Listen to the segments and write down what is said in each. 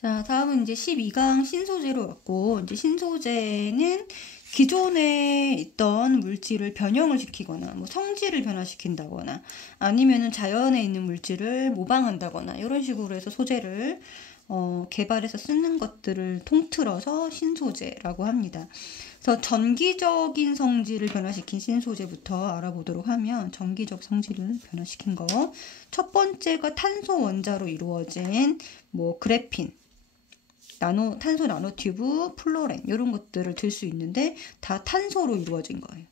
자, 다음은 이제 12강 신소재로 왔고, 이제 신소재는 기존에 있던 물질을 변형을 시키거나, 뭐 성질을 변화시킨다거나, 아니면은 자연에 있는 물질을 모방한다거나, 이런 식으로 해서 소재를 개발해서 쓰는 것들을 통틀어서 신소재라고 합니다. 그래서 전기적인 성질을 변화시킨 신소재부터 알아보도록 하면, 전기적 성질을 변화시킨 거. 첫 번째가 탄소 원자로 이루어진 뭐 그래핀, 탄소 나노튜브, 플로렌 이런 것들을 들 수 있는데 다 탄소로 이루어진 거예요.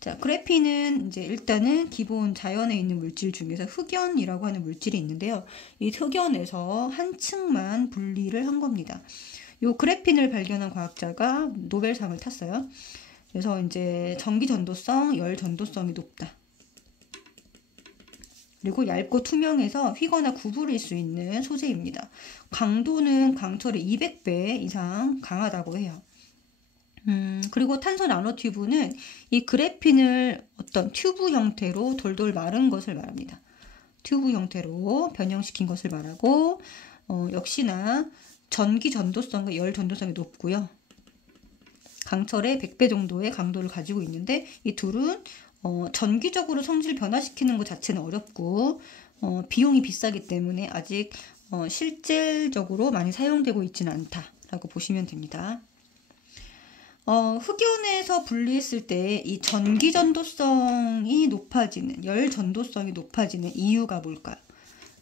자, 그래핀은 이제 일단은 기본 자연에 있는 물질 중에서 흑연이라고 하는 물질이 있는데요. 이 흑연에서 한 층만 분리를 한 겁니다. 이 그래핀을 발견한 과학자가 노벨상을 탔어요. 그래서 이제 전기 전도성, 열 전도성이 높다. 그리고 얇고 투명해서 휘거나 구부릴 수 있는 소재입니다. 강도는 강철의 200배 이상 강하다고 해요. 그리고 탄소 나노튜브는 이 그래핀을 어떤 튜브 형태로 돌돌 마른 것을 말합니다. 튜브 형태로 변형시킨 것을 말하고, 역시나 전기 전도성과 열 전도성이 높고요. 강철의 100배 정도의 강도를 가지고 있는데 이 둘은 전기적으로 성질 변화시키는 것 자체는 어렵고 비용이 비싸기 때문에 아직 실질적으로 많이 사용되고 있지는 않다라고 보시면 됩니다. 흑연에서 분리했을 때 이 전기 전도성이 높아지는, 열 전도성이 높아지는 이유가 뭘까요?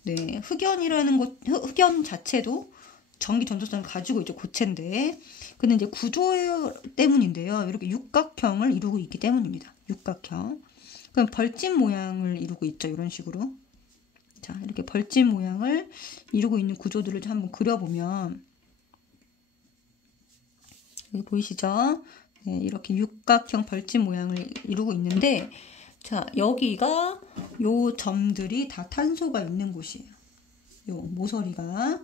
네, 흑연 자체도 전기 전도성을 가지고 있죠. 고체인데. 근데 이제 구조 때문인데요. 이렇게 육각형을 이루고 있기 때문입니다. 육각형. 그럼 벌집 모양을 이루고 있죠. 이런 식으로. 자, 이렇게 벌집 모양을 이루고 있는 구조들을 한번 그려보면, 여기 보이시죠? 네, 이렇게 육각형 벌집 모양을 이루고 있는데, 자, 여기가 요 점들이 다 탄소가 있는 곳이에요. 요 모서리가,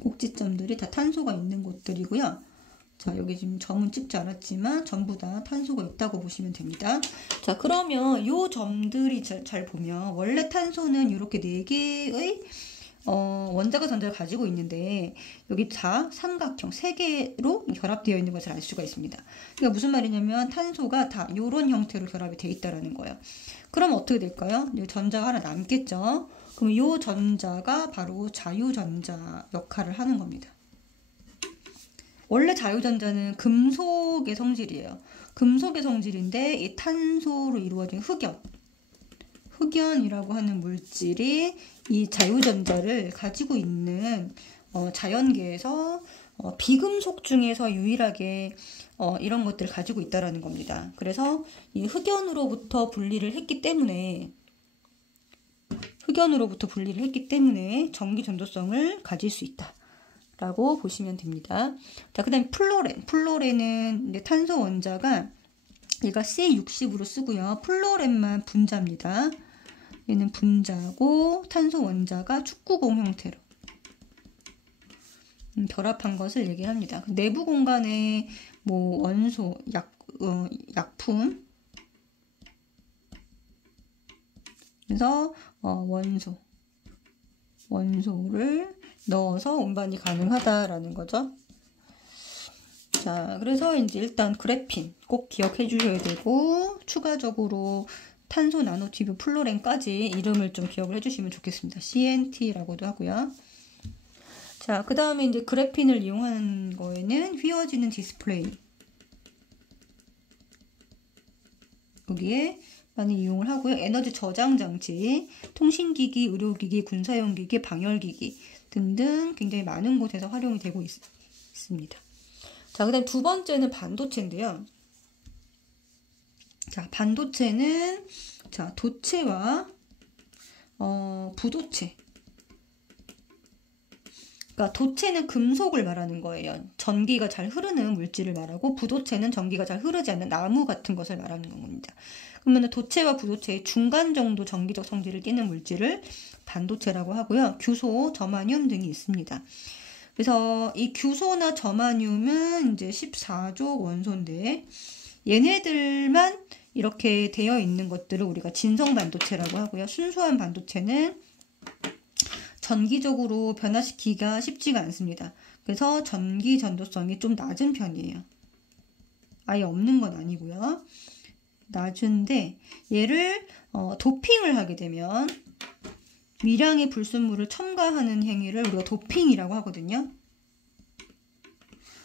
꼭지점들이 다 탄소가 있는 곳들이고요. 자, 여기 지금 점은 찍지 않았지만 전부 다 탄소가 있다고 보시면 됩니다. 자, 그러면 이 점들이 잘 보면 원래 탄소는 이렇게 4개의 원자가 전자를 가지고 있는데 여기 다 삼각형 3개로 결합되어 있는 것을 알 수가 있습니다. 그러니까 무슨 말이냐면 탄소가 다 이런 형태로 결합이 되어 있다는 거예요. 그럼 어떻게 될까요? 이 전자가 하나 남겠죠. 그럼 이 전자가 바로 자유전자 역할을 하는 겁니다. 원래 자유전자는 금속의 성질이에요. 금속의 성질인데 이 탄소로 이루어진 흑연이라고 하는 물질이 이 자유전자를 가지고 있는 자연계에서 비금속 중에서 유일하게 이런 것들을 가지고 있다는 겁니다. 그래서 이 흑연으로부터 분리를 했기 때문에 전기 전도성을 가질 수 있다 라고 보시면 됩니다. 자, 그 다음에 플로렌은 이제 탄소 원자가 얘가 C60으로 쓰고요. 플로렌만 분자입니다. 얘는 분자고 약고 원자가 축구공 형태로 결합한 것을 얘기합니다. 내부 공간에 뭐 원소, 약품, 그래서 원소를 넣어서 운반이 가능하다라는 거죠. 자, 그래서 이제 일단 그래핀 꼭 기억해 주셔야 되고, 추가적으로 탄소 나노튜브 플로렌까지 이름을 좀 기억을 해주시면 좋겠습니다. CNT라고도 하고요. 자, 그 다음에 이제 그래핀을 이용하는 거에는 휘어지는 디스플레이, 여기에 많이 이용을 하고요. 에너지 저장 장치, 통신기기, 의료기기, 군사용기기, 방열기기 등등 굉장히 많은 곳에서 활용이 되고 있습니다. 자, 그 다음 두 번째는 반도체인데요. 자, 반도체는 도체와 부도체. 그러니까 도체는 금속을 말하는 거예요. 전기가 잘 흐르는 물질을 말하고, 부도체는 전기가 잘 흐르지 않는 나무 같은 것을 말하는 겁니다. 그러면 도체와 부도체의 중간 정도 전기적 성질을 띠는 물질을 반도체라고 하고요. 규소, 저마늄 등이 있습니다. 그래서 이 규소나 저마늄은 이제 14족 원소인데, 얘네들만 이렇게 되어 있는 것들을 우리가 진성 반도체라고 하고요. 순수한 반도체는 전기적으로 변화시키기가 쉽지가 않습니다. 그래서 전기 전도성이 좀 낮은 편이에요. 아예 없는 건 아니고요. 낮은데 얘를 도핑을 하게 되면 미량의 불순물을 첨가하는 행위를 우리가 도핑이라고 하거든요.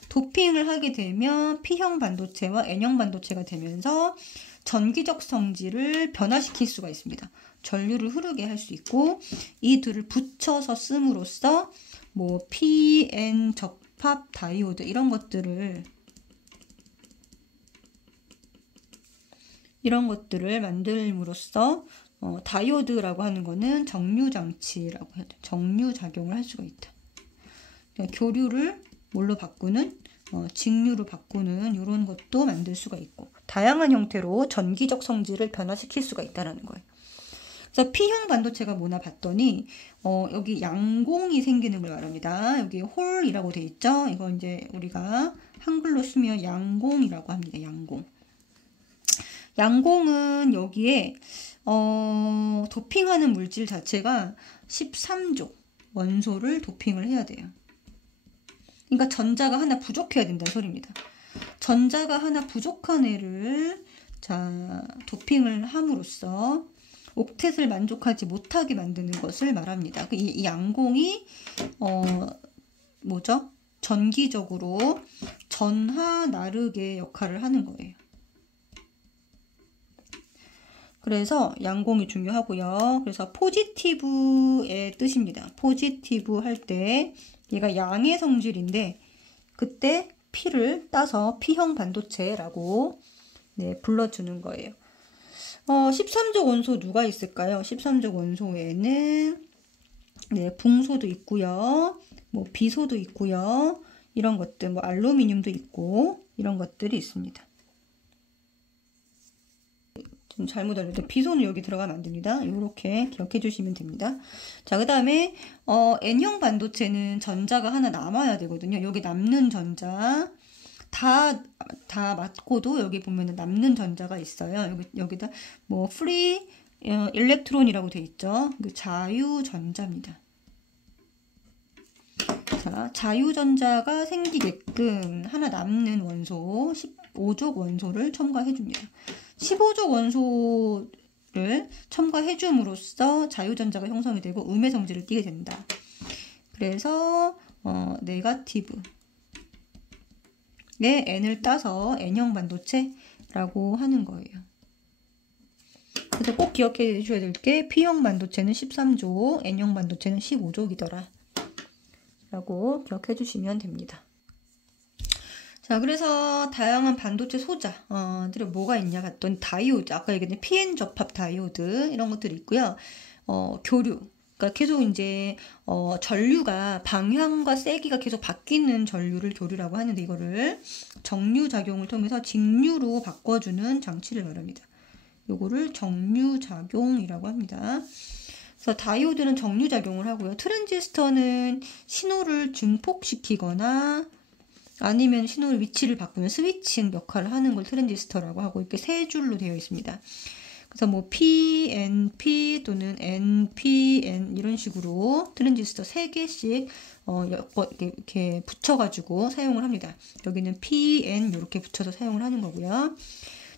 도핑을 하게 되면 P형 반도체와 N형 반도체가 되면서 전기적 성질을 변화시킬 수가 있습니다. 전류를 흐르게 할 수 있고 이 둘을 붙여서 씀으로써 뭐 PN 접합 다이오드 이런 것들을 만들므로써 다이오드라고 하는 거는 정류장치라고 해야 돼. 정류작용을 할 수가 있다. 교류를 뭘로 바꾸는 직류로 바꾸는 이런 것도 만들 수가 있고 다양한 형태로 전기적 성질을 변화시킬 수가 있다는 거예요. 그래서 P형 반도체가 뭐나 봤더니 여기 양공이 생기는 걸 말합니다. 여기 홀이라고 돼 있죠. 이거 이제 우리가 한글로 쓰면 양공이라고 합니다. 양공. 양공은 여기에 도핑하는 물질 자체가 13족 원소를 도핑을 해야 돼요. 그러니까 전자가 하나 부족해야 된다는 소리입니다. 전자가 하나 부족한 애를 도핑을 함으로써 옥텟을 만족하지 못하게 만드는 것을 말합니다. 이 양공이 뭐죠? 전기적으로 전하 나르게 역할을 하는 거예요. 그래서 양공이 중요하고요. 그래서 포지티브의 뜻입니다. 포지티브 할 때 얘가 양의 성질인데 그때 P를 따서 P형 반도체라고 불러주는 거예요. 13족 원소 누가 있을까요? 13족 원소에는 붕소도 있고요. 뭐 비소도 있고요. 이런 것들 뭐 알루미늄도 있고 이런 것들이 있습니다. 좀 잘못 알려도 비소는 여기 들어가면 안 됩니다. 이렇게 기억해 주시면 됩니다. 자, 그 다음에 N형 반도체는 전자가 하나 남아야 되거든요. 여기 남는 전자 다 맞고도 여기 보면은 남는 전자가 있어요. 여기다 뭐 프리 일렉트론이라고 돼 있죠. 그 자유전자입니다. 자, 자유전자가 생기게끔 하나 남는 원소 15족 원소를 첨가해 줍니다. 15족 원소를 첨가해 줌으로써 자유전자가 형성이 되고 음의 성질을 띠게 된다. 그래서 네거티브의 N을 따서 N형 반도체라고 하는 거예요. 그래서 꼭 기억해 주셔야 될 게 P형 반도체는 13족, N형 반도체는 15족이더라. 라고 기억해 주시면 됩니다. 자, 그래서 다양한 반도체 소자들이 뭐가 있냐 봤더니 다이오드, 아까 얘기했던 PN 접합 다이오드 이런 것들이 있고요. 교류, 그러니까 계속 이제 전류가 방향과 세기가 계속 바뀌는 전류를 교류라고 하는데 이거를 정류작용을 통해서 직류로 바꿔주는 장치를 말합니다. 요거를 정류작용이라고 합니다. 그래서 다이오드는 정류작용을 하고요. 트랜지스터는 신호를 증폭시키거나 아니면 신호의 위치를 바꾸는 스위칭 역할을 하는 걸 트랜지스터라고 하고 이렇게 세 줄로 되어 있습니다. 그래서 뭐 PNP 또는 NPN 이런 식으로 트랜지스터 3개씩 이렇게 붙여가지고 사용을 합니다. 여기는 PN 이렇게 붙여서 사용을 하는 거고요.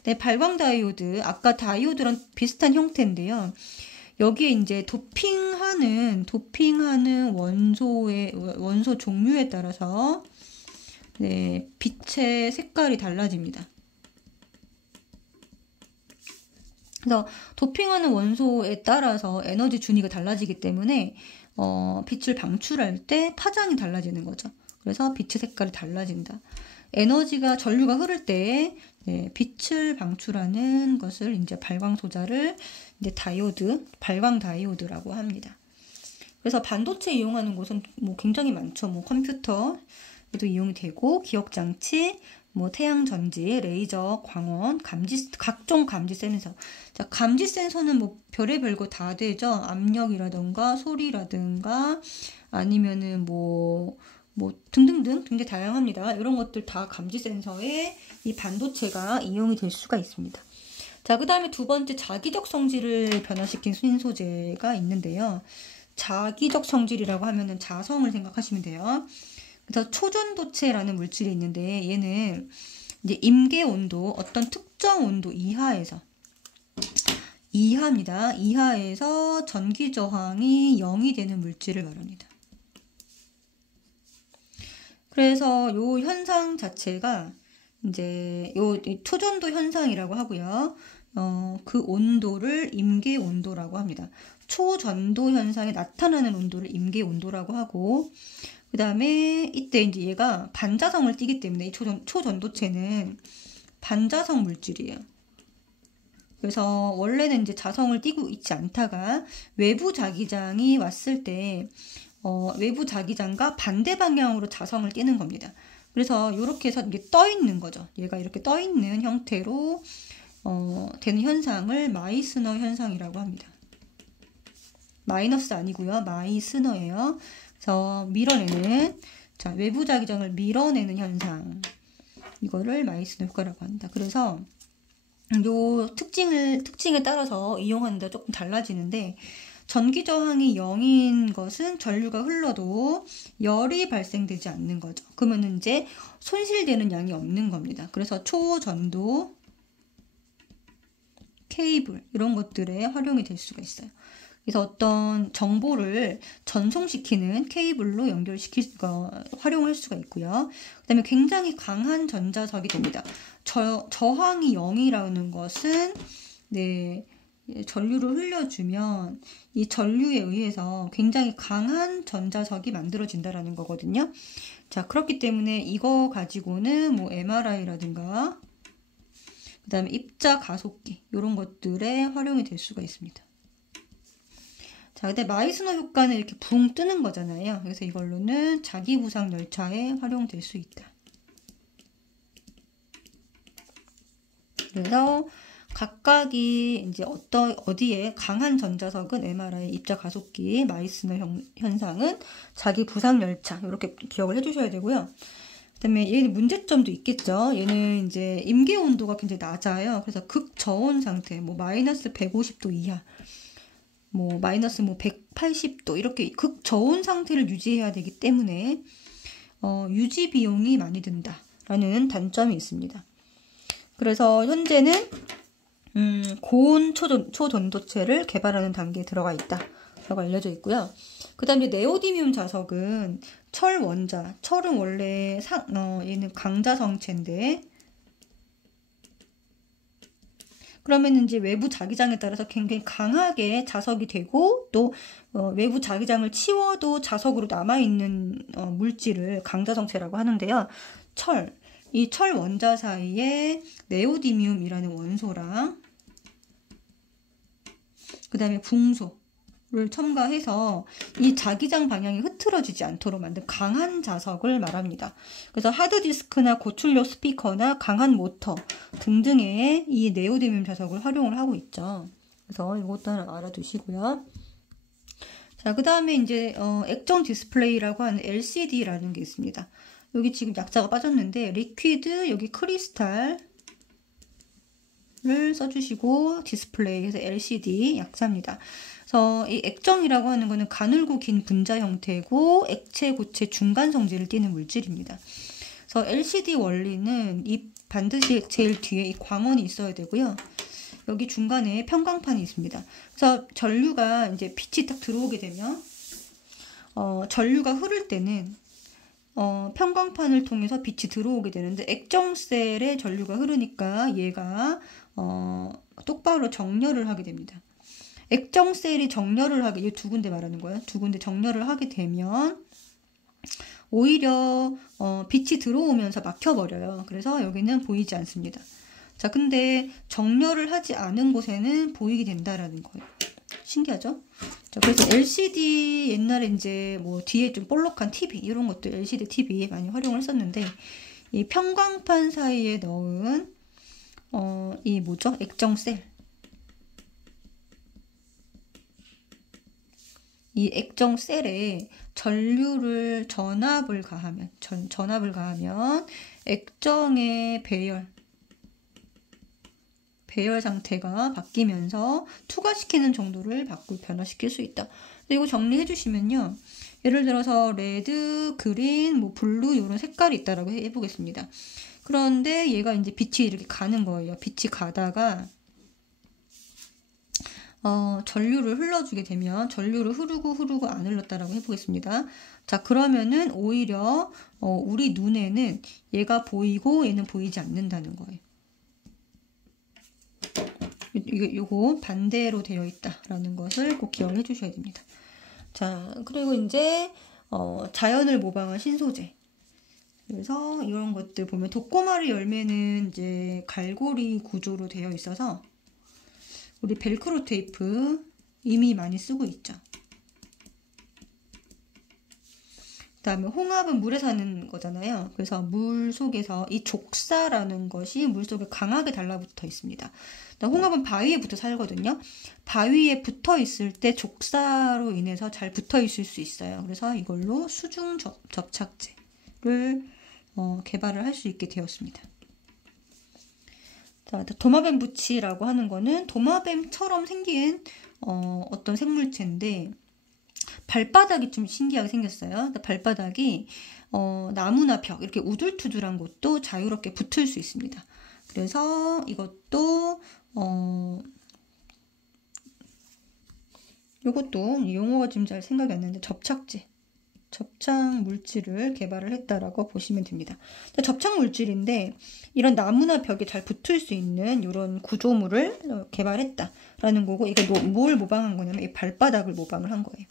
네, 발광 다이오드, 아까 다이오드랑 비슷한 형태인데요. 여기에 이제 도핑하는 원소 종류에 따라서 빛의 색깔이 달라집니다. 그래서 도핑하는 원소에 따라서 에너지 준위가 달라지기 때문에 빛을 방출할 때 파장이 달라지는 거죠. 그래서 빛의 색깔이 달라진다. 에너지가 전류가 흐를 때 빛을 방출하는 것을 이제 발광 소자를 이제 발광 다이오드라고 합니다. 그래서 반도체 이용하는 곳은 뭐 굉장히 많죠. 뭐 컴퓨터에도 이용이 되고 기억 장치, 뭐 태양 전지, 레이저, 광원, 각종 감지 센서. 자, 감지 센서는 뭐 별의별 거 다 되죠. 압력이라든가 소리라든가 아니면은 뭐 등등등 굉장히 다양합니다. 이런 것들 다 감지 센서에 이 반도체가 이용이 될 수가 있습니다. 자, 그 다음에 두 번째 자기적 성질을 변화시킨 신소재가 있는데요. 자기적 성질이라고 하면은 자성을 생각하시면 돼요. 그래서 초전도체라는 물질이 있는데 얘는 이제 임계 온도, 어떤 특정 온도 이하에서 이하입니다. 이하에서 전기 저항이 0이 되는 물질을 말합니다. 그래서 요 현상 자체가 이제 요 초전도 현상이라고 하고요. 그 온도를 임계 온도라고 합니다. 초전도 현상에 나타나는 온도를 임계 온도라고 하고, 그 다음에 이때 이제 얘가 반자성을 띠기 때문에 이 초전도체는 반자성 물질이에요. 그래서 원래는 이제 자성을 띠고 있지 않다가 외부 자기장이 왔을 때 외부 자기장과 반대 방향으로 자성을 띠는 겁니다. 그래서 이렇게 해서 이게 떠 있는 거죠. 얘가 이렇게 떠 있는 형태로 되는 현상을 마이스너 현상이라고 합니다. 마이너스 아니고요. 마이스너예요. 그래서 밀어내는, 자, 외부 자기장을 밀어내는 현상. 이거를 마이스너 효과라고 합니다. 그래서 요 특징에 따라서 이용하는데 조금 달라지는데, 전기 저항이 0인 것은 전류가 흘러도 열이 발생되지 않는 거죠. 그러면 이제 손실되는 양이 없는 겁니다. 그래서 초전도 케이블 이런 것들에 활용이 될 수가 있어요. 그래서 어떤 정보를 전송시키는 케이블로 활용할 수가 있고요. 그 다음에 굉장히 강한 전자석이 됩니다. 저항이 0이라는 것은 전류를 흘려주면 이 전류에 의해서 굉장히 강한 전자석이 만들어진다라는 거거든요. 자, 그렇기 때문에 이거 가지고는 뭐 MRI라든가 그 다음에 입자 가속기 이런 것들에 활용이 될 수가 있습니다. 자, 근데 마이스너 효과는 이렇게 붕 뜨는 거잖아요. 그래서 이걸로는 자기 부상 열차에 활용될 수 있다. 그래서 각각이 이제 어디에 강한 전자석은 MRI, 입자 가속기, 마이스너 현상은 자기 부상 열차 이렇게 기억을 해주셔야 되고요. 그다음에 얘는 문제점도 있겠죠. 얘는 이제 임계 온도가 굉장히 낮아요. 그래서 극저온 상태, 뭐 마이너스 150도 이하, 뭐 마이너스 180도 이렇게 극저온 상태를 유지해야 되기 때문에 유지 비용이 많이 든다라는 단점이 있습니다. 그래서 현재는 고온 초전도체를 개발하는 단계에 들어가 있다라고 알려져 있고요. 그 다음에 네오디뮴 자석은 철원자, 철은 원래 얘는 강자성체인데, 그러면 이제 외부 자기장에 따라서 굉장히 강하게 자석이 되고, 또 외부 자기장을 치워도 자석으로 남아있는 물질을 강자성체라고 하는데요. 이 철 원자 사이에 네오디뮴이라는 원소랑 그 다음에 붕소를 첨가해서 이 자기장 방향이 흐트러지지 않도록 만든 강한 자석을 말합니다. 그래서 하드디스크나 고출력 스피커나 강한 모터 등등의 이 네오디뮴 자석을 활용을 하고 있죠. 그래서 이것도 하나 알아두시고요. 자, 그 다음에 이제 액정 디스플레이라고 하는 LCD라는 게 있습니다. 여기 지금 약자가 빠졌는데 리퀴드, 여기 크리스탈을 써주시고 디스플레이 해서 LCD 약자입니다. 그래서 이 액정이라고 하는 거는 가늘고 긴 분자 형태고 액체, 고체 중간 성질을 띠는 물질입니다. 그래서 LCD 원리는 이 반드시 제일 뒤에 이 광원이 있어야 되고요. 여기 중간에 편광판이 있습니다. 그래서 전류가 이제 빛이 딱 들어오게 되면 전류가 흐를 때는 편광판을 통해서 빛이 들어오게 되는데 액정셀에 전류가 흐르니까 얘가 똑바로 정렬을 하게 됩니다. 액정셀이 정렬을 하게, 이 두 군데 말하는 거예요. 두 군데 정렬을 하게 되면 오히려 빛이 들어오면서 막혀버려요. 그래서 여기는 보이지 않습니다. 자, 근데 정렬을 하지 않은 곳에는 보이게 된다라는 거예요. 신기하죠? 자, 그래서 LCD 옛날에 이제 뭐 뒤에 좀 볼록한 TV 이런 것들 LCD TV 많이 활용을 했었는데 이 편광판 사이에 넣은 이 뭐죠? 액정셀. 이 액정셀에 전압을 가하면 액정의 배열 상태가 바뀌면서 투과시키는 정도를 변화시킬 수 있다. 이거 정리해 주시면요. 예를 들어서 레드, 그린, 뭐 블루 이런 색깔이 있다라고 해보겠습니다. 그런데 얘가 이제 빛이 이렇게 가는 거예요. 빛이 가다가 전류를 흘러주게 되면 전류를 흐르고 안 흘렀다라고 해보겠습니다. 자, 그러면은 오히려 우리 눈에는 얘가 보이고 얘는 보이지 않는다는 거예요. 요거 반대로 되어 있다라는 것을 꼭 기억을 해주셔야 됩니다. 자, 그리고 이제 자연을 모방한 신소재. 그래서 이런 것들 보면 독고마리 열매는 이제 갈고리 구조로 되어 있어서 우리 벨크로 테이프 이미 많이 쓰고 있죠. 그다음에 홍합은 물에 사는 거잖아요. 그래서 물 속에서 이 족사라는 것이 물 속에 강하게 달라붙어 있습니다. 홍합은 바위에 붙어 살거든요. 바위에 붙어 있을 때 족사로 인해서 잘 붙어 있을 수 있어요. 그래서 이걸로 수중 접착제를 개발을 할 수 있게 되었습니다. 자, 도마뱀 부치라고 하는 거는 도마뱀처럼 생긴 어떤 생물체인데 발바닥이 좀 신기하게 생겼어요. 발바닥이 나무나 벽 이렇게 우둘투둘한 곳도 자유롭게 붙을 수 있습니다. 그래서 이것도 이것도 용어가 지금 잘 생각이 안 나는데 접착 물질을 개발을 했다라고 보시면 됩니다. 접착 물질인데 이런 나무나 벽에 잘 붙을 수 있는 이런 구조물을 개발했다라는 거고, 이게 뭘 모방한 거냐면 이 발바닥을 모방을 한 거예요.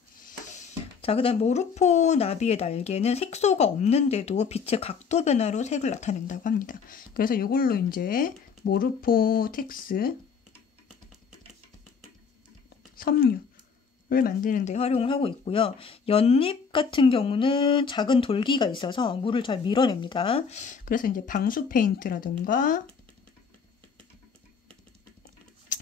자, 그다음 모르포 나비의 날개는 색소가 없는데도 빛의 각도 변화로 색을 나타낸다고 합니다. 그래서 이걸로 이제 모르포텍스 섬유를 만드는 데 활용을 하고 있고요. 연잎 같은 경우는 작은 돌기가 있어서 물을 잘 밀어냅니다. 그래서 이제 방수 페인트라든가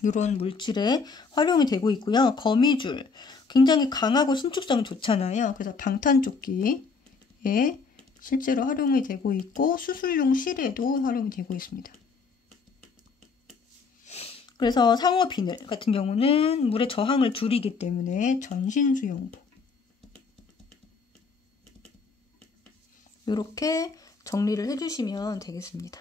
이런 물질에 활용이 되고 있고요. 거미줄 굉장히 강하고 신축성이 좋잖아요. 그래서 방탄조끼에 실제로 활용이 되고 있고 수술용 실에도 활용이 되고 있습니다. 그래서 상어 비늘 같은 경우는 물의 저항을 줄이기 때문에 전신 수영복. 이렇게 정리를 해주시면 되겠습니다.